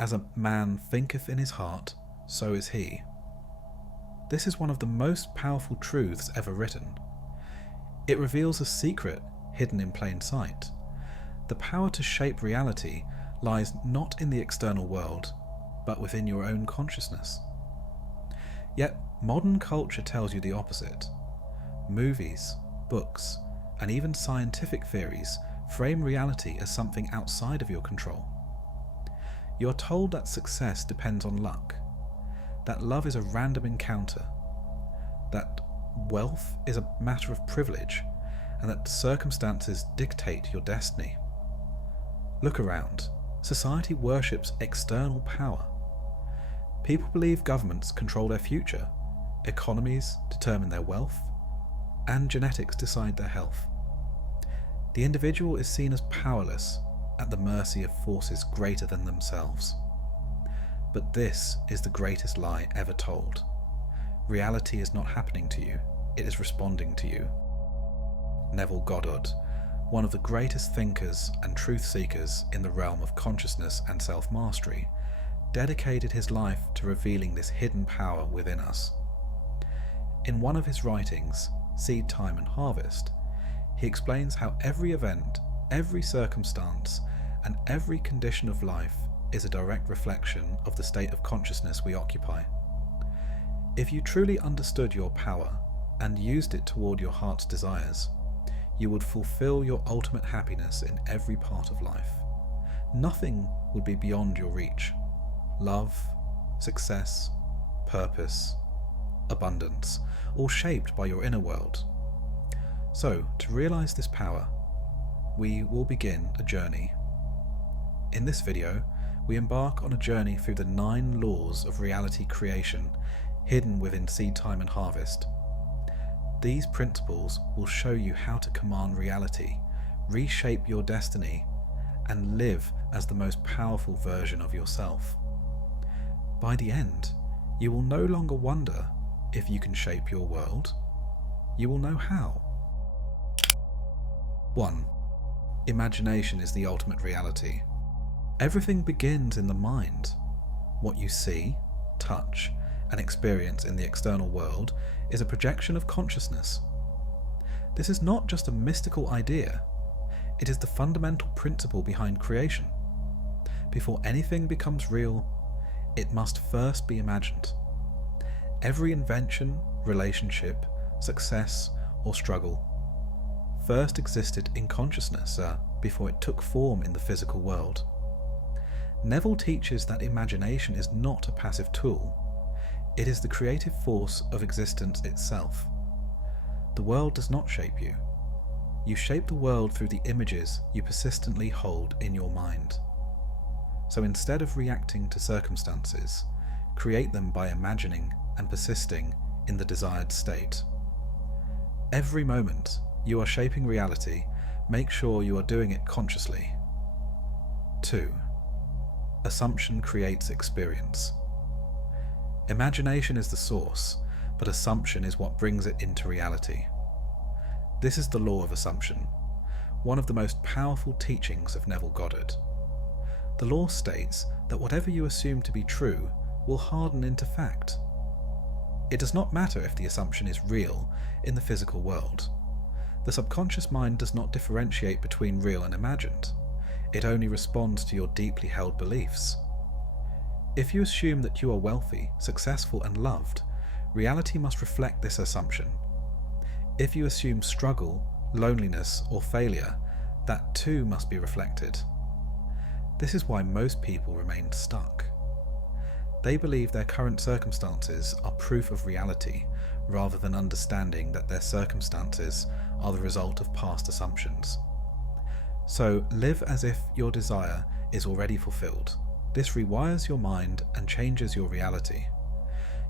As a man thinketh in his heart, so is he. This is one of the most powerful truths ever written. It reveals a secret hidden in plain sight. The power to shape reality lies not in the external world, but within your own consciousness. Yet modern culture tells you the opposite. Movies, books, and even scientific theories frame reality as something outside of your control. You are told that success depends on luck, that love is a random encounter, that wealth is a matter of privilege, and that circumstances dictate your destiny. Look around. Society worships external power. People believe governments control their future, economies determine their wealth, and genetics decide their health. The individual is seen as powerless, at the mercy of forces greater than themselves. But this is the greatest lie ever told. Reality is not happening to you, it is responding to you. Neville Goddard, one of the greatest thinkers and truth seekers in the realm of consciousness and self-mastery, dedicated his life to revealing this hidden power within us. In one of his writings, Seedtime and Harvest, he explains how every event, every circumstance, and every condition of life is a direct reflection of the state of consciousness we occupy. If you truly understood your power and used it toward your heart's desires, you would fulfill your ultimate happiness in every part of life. Nothing would be beyond your reach. Love, success, purpose, abundance, all shaped by your inner world. So, to realize this power, we will begin a journey. In this video, we embark on a journey through the 9 laws of reality creation hidden within Seedtime and Harvest. These principles will show you how to command reality, reshape your destiny, and live as the most powerful version of yourself. By the end, you will no longer wonder if you can shape your world. You will know how. 1. Imagination is the ultimate reality. Everything begins in the mind. What you see, touch, and experience in the external world is a projection of consciousness. This is not just a mystical idea, it is the fundamental principle behind creation. Before anything becomes real, it must first be imagined. Every invention, relationship, success, or struggle first existed in consciousness before it took form in the physical world. Neville teaches that imagination is not a passive tool. It is the creative force of existence itself. The world does not shape you. You shape the world through the images you persistently hold in your mind. So instead of reacting to circumstances, create them by imagining and persisting in the desired state. Every moment you are shaping reality, make sure you are doing it consciously. 2. Assumption creates experience. Imagination is the source, but assumption is what brings it into reality. This is the law of assumption, one of the most powerful teachings of Neville Goddard. The law states that whatever you assume to be true will harden into fact. It does not matter if the assumption is real in the physical world. The subconscious mind does not differentiate between real and imagined. It only responds to your deeply held beliefs. If you assume that you are wealthy, successful, and loved, reality must reflect this assumption. If you assume struggle, loneliness, or failure, that too must be reflected. This is why most people remain stuck. They believe their current circumstances are proof of reality, rather than understanding that their circumstances are the result of past assumptions. So live as if your desire is already fulfilled. This rewires your mind and changes your reality.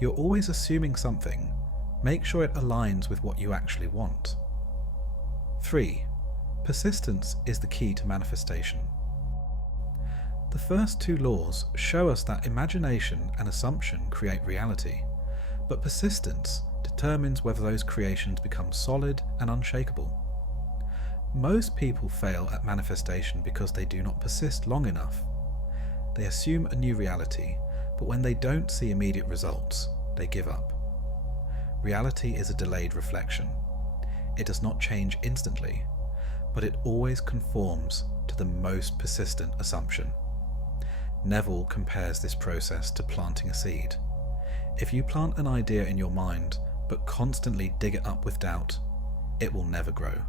You're always assuming something. Make sure it aligns with what you actually want. 3. Persistence is the key to manifestation. The first 2 laws show us that imagination and assumption create reality, but persistence determines whether those creations become solid and unshakable. Most people fail at manifestation because they do not persist long enough. They assume a new reality, but when they don't see immediate results, they give up. Reality is a delayed reflection. It does not change instantly, but it always conforms to the most persistent assumption. Neville compares this process to planting a seed. If you plant an idea in your mind, but constantly dig it up with doubt, it will never grow.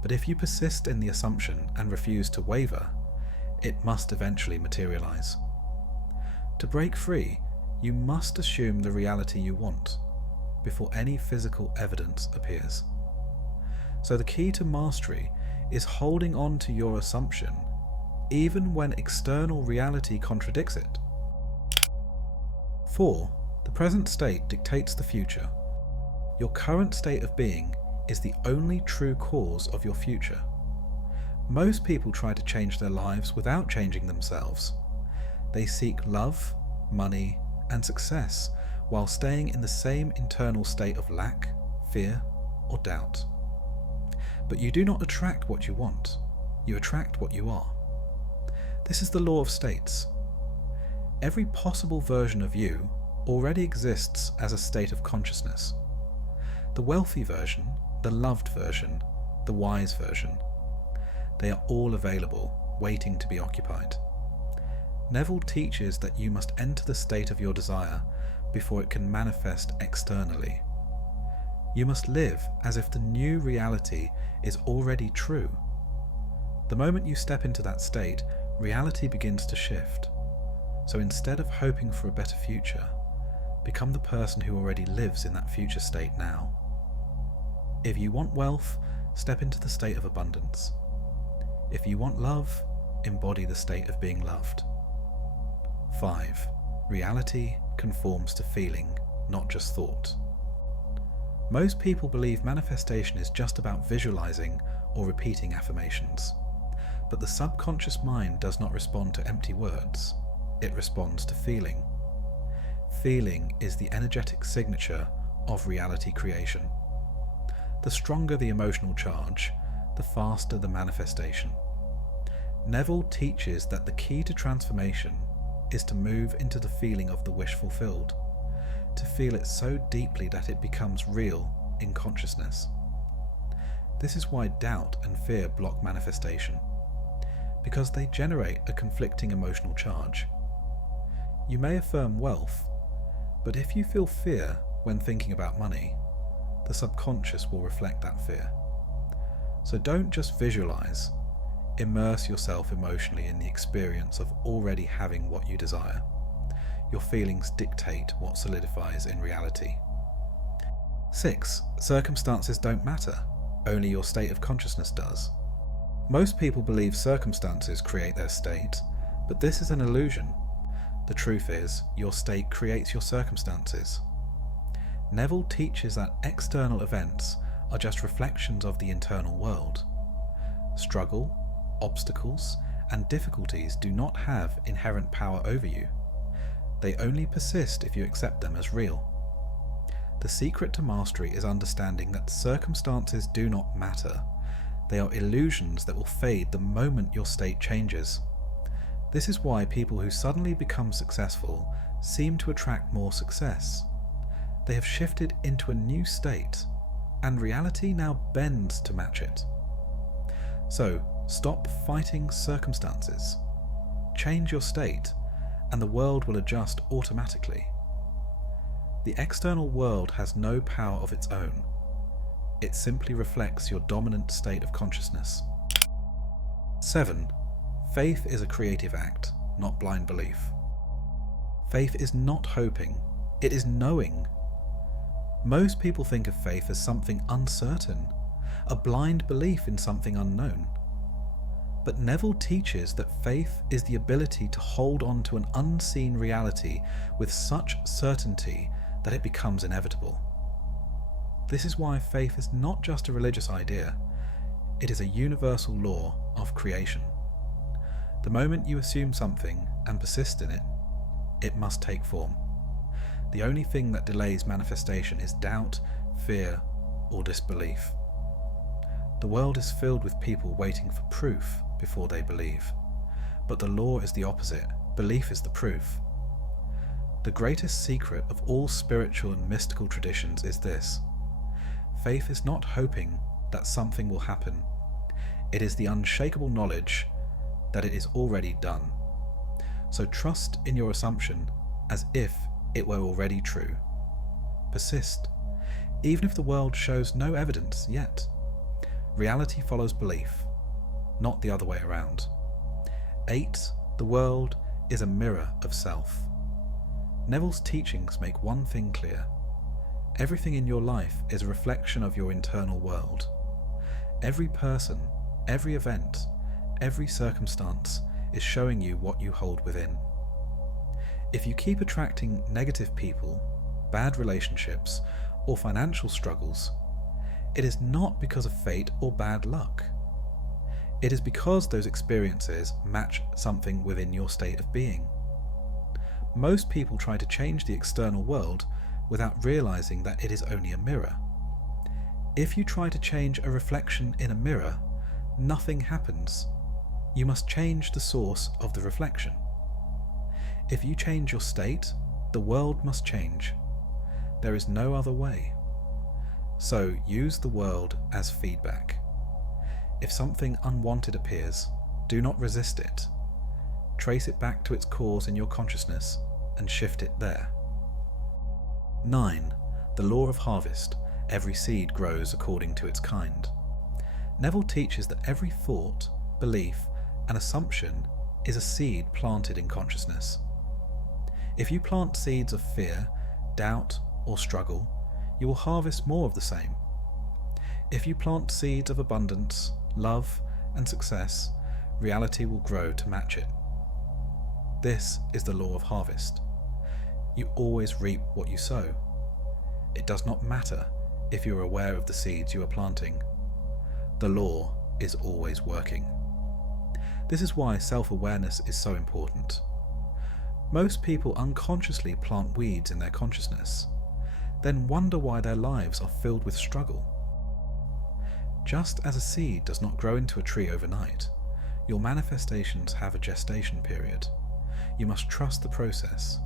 But if you persist in the assumption and refuse to waver, it must eventually materialize. To break free, you must assume the reality you want before any physical evidence appears. So the key to mastery is holding on to your assumption even when external reality contradicts it. 4. The present state dictates the future. Your current state of being is the only true cause of your future. Most people try to change their lives without changing themselves. They seek love, money, and success while staying in the same internal state of lack, fear, or doubt. But you do not attract what you want, you attract what you are. This is the law of states. Every possible version of you already exists as a state of consciousness. The wealthy version, the loved version, the wise version. They are all available, waiting to be occupied. Neville teaches that you must enter the state of your desire before it can manifest externally. You must live as if the new reality is already true. The moment you step into that state, reality begins to shift. So instead of hoping for a better future, become the person who already lives in that future state now. If you want wealth, step into the state of abundance. If you want love, embody the state of being loved. 5. Reality conforms to feeling, not just thought. Most people believe manifestation is just about visualizing or repeating affirmations. But the subconscious mind does not respond to empty words. It responds to feeling. Feeling is the energetic signature of reality creation. The stronger the emotional charge, the faster the manifestation. Neville teaches that the key to transformation is to move into the feeling of the wish fulfilled, to feel it so deeply that it becomes real in consciousness. This is why doubt and fear block manifestation, because they generate a conflicting emotional charge. You may affirm wealth, but if you feel fear when thinking about money, the subconscious will reflect that fear. So don't just visualize, immerse yourself emotionally in the experience of already having what you desire. Your feelings dictate what solidifies in reality. 6. Circumstances don't matter, only your state of consciousness does. Most people believe circumstances create their state, but this is an illusion. The truth is, your state creates your circumstances. Neville teaches that external events are just reflections of the internal world. Struggle, obstacles, and difficulties do not have inherent power over you. They only persist if you accept them as real. The secret to mastery is understanding that circumstances do not matter. They are illusions that will fade the moment your state changes. This is why people who suddenly become successful seem to attract more success. They have shifted into a new state, and reality now bends to match it. So, stop fighting circumstances. Change your state, and the world will adjust automatically. The external world has no power of its own. It simply reflects your dominant state of consciousness. 7. Faith is a creative act, not blind belief. Faith is not hoping, it is knowing. Most people think of faith as something uncertain, a blind belief in something unknown. But Neville teaches that faith is the ability to hold on to an unseen reality with such certainty that it becomes inevitable. This is why faith is not just a religious idea, it is a universal law of creation. The moment you assume something and persist in it, it must take form. The only thing that delays manifestation is doubt, fear, or disbelief. The world is filled with people waiting for proof before they believe. But the law is the opposite. Belief is the proof. The greatest secret of all spiritual and mystical traditions is this: faith is not hoping that something will happen. It is the unshakable knowledge that it is already done. So trust in your assumption as if it were already true. Persist, even if the world shows no evidence yet. Reality follows belief, not the other way around. 8. The world is a mirror of self. Neville's teachings make one thing clear. Everything in your life is a reflection of your internal world. Every person, every event, every circumstance is showing you what you hold within. If you keep attracting negative people, bad relationships, or financial struggles, it is not because of fate or bad luck. It is because those experiences match something within your state of being. Most people try to change the external world without realizing that it is only a mirror. If you try to change a reflection in a mirror, nothing happens. You must change the source of the reflection. If you change your state, the world must change. There is no other way. So use the world as feedback. If something unwanted appears, do not resist it. Trace it back to its cause in your consciousness and shift it there. 9. The law of harvest. Every seed grows according to its kind. Neville teaches that every thought, belief, and assumption is a seed planted in consciousness. If you plant seeds of fear, doubt, or struggle, you will harvest more of the same. If you plant seeds of abundance, love, and success, reality will grow to match it. This is the law of harvest. You always reap what you sow. It does not matter if you are aware of the seeds you are planting. The law is always working. This is why self-awareness is so important. Most people unconsciously plant weeds in their consciousness, then wonder why their lives are filled with struggle. Just as a seed does not grow into a tree overnight, your manifestations have a gestation period. You must trust the process,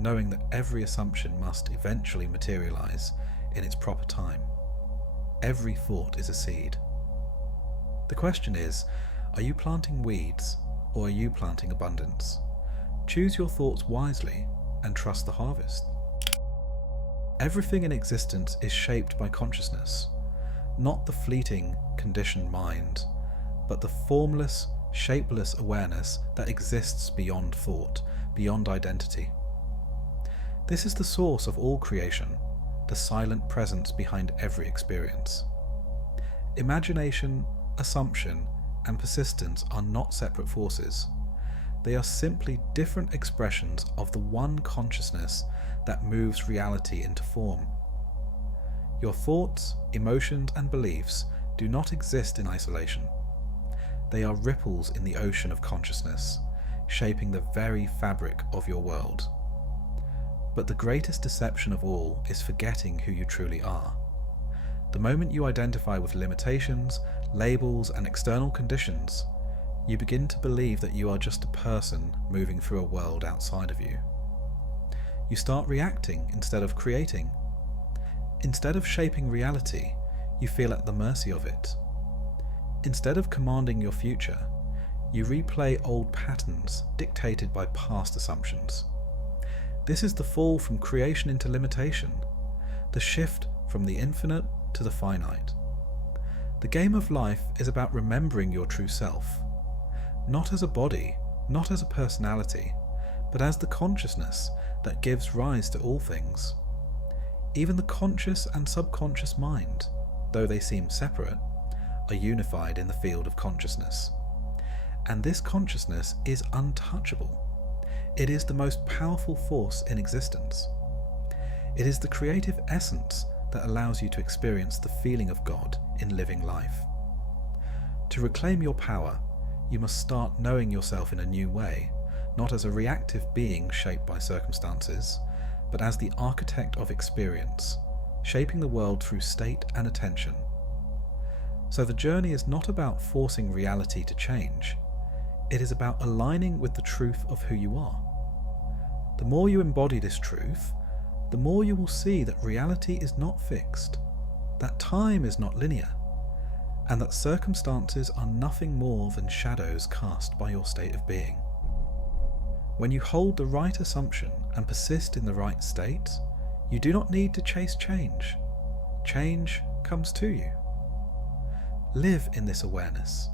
knowing that every assumption must eventually materialize in its proper time. Every thought is a seed. The question is, are you planting weeds or are you planting abundance? Choose your thoughts wisely and trust the harvest. Everything in existence is shaped by consciousness, not the fleeting, conditioned mind, but the formless, shapeless awareness that exists beyond thought, beyond identity. This is the source of all creation, the silent presence behind every experience. Imagination, assumption, and persistence are not separate forces. They are simply different expressions of the one consciousness that moves reality into form. Your thoughts, emotions, and beliefs do not exist in isolation. They are ripples in the ocean of consciousness, shaping the very fabric of your world. But the greatest deception of all is forgetting who you truly are. The moment you identify with limitations, labels, and external conditions, you begin to believe that you are just a person moving through a world outside of you. You start reacting instead of creating. Instead of shaping reality, you feel at the mercy of it. Instead of commanding your future, you replay old patterns dictated by past assumptions. This is the fall from creation into limitation, the shift from the infinite to the finite. The game of life is about remembering your true self, not as a body, not as a personality, but as the consciousness that gives rise to all things. Even the conscious and subconscious mind, though they seem separate, are unified in the field of consciousness. And this consciousness is untouchable. It is the most powerful force in existence. It is the creative essence that allows you to experience the feeling of God in living life. To reclaim your power, you must start knowing yourself in a new way, not as a reactive being shaped by circumstances, but as the architect of experience, shaping the world through state and attention. So the journey is not about forcing reality to change. It is about aligning with the truth of who you are. The more you embody this truth, the more you will see that reality is not fixed, that time is not linear, and that circumstances are nothing more than shadows cast by your state of being. When you hold the right assumption and persist in the right state, you do not need to chase change. Change comes to you. Live in this awareness.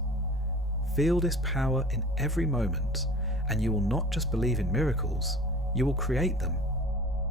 Feel this power in every moment, and you will not just believe in miracles, you will create them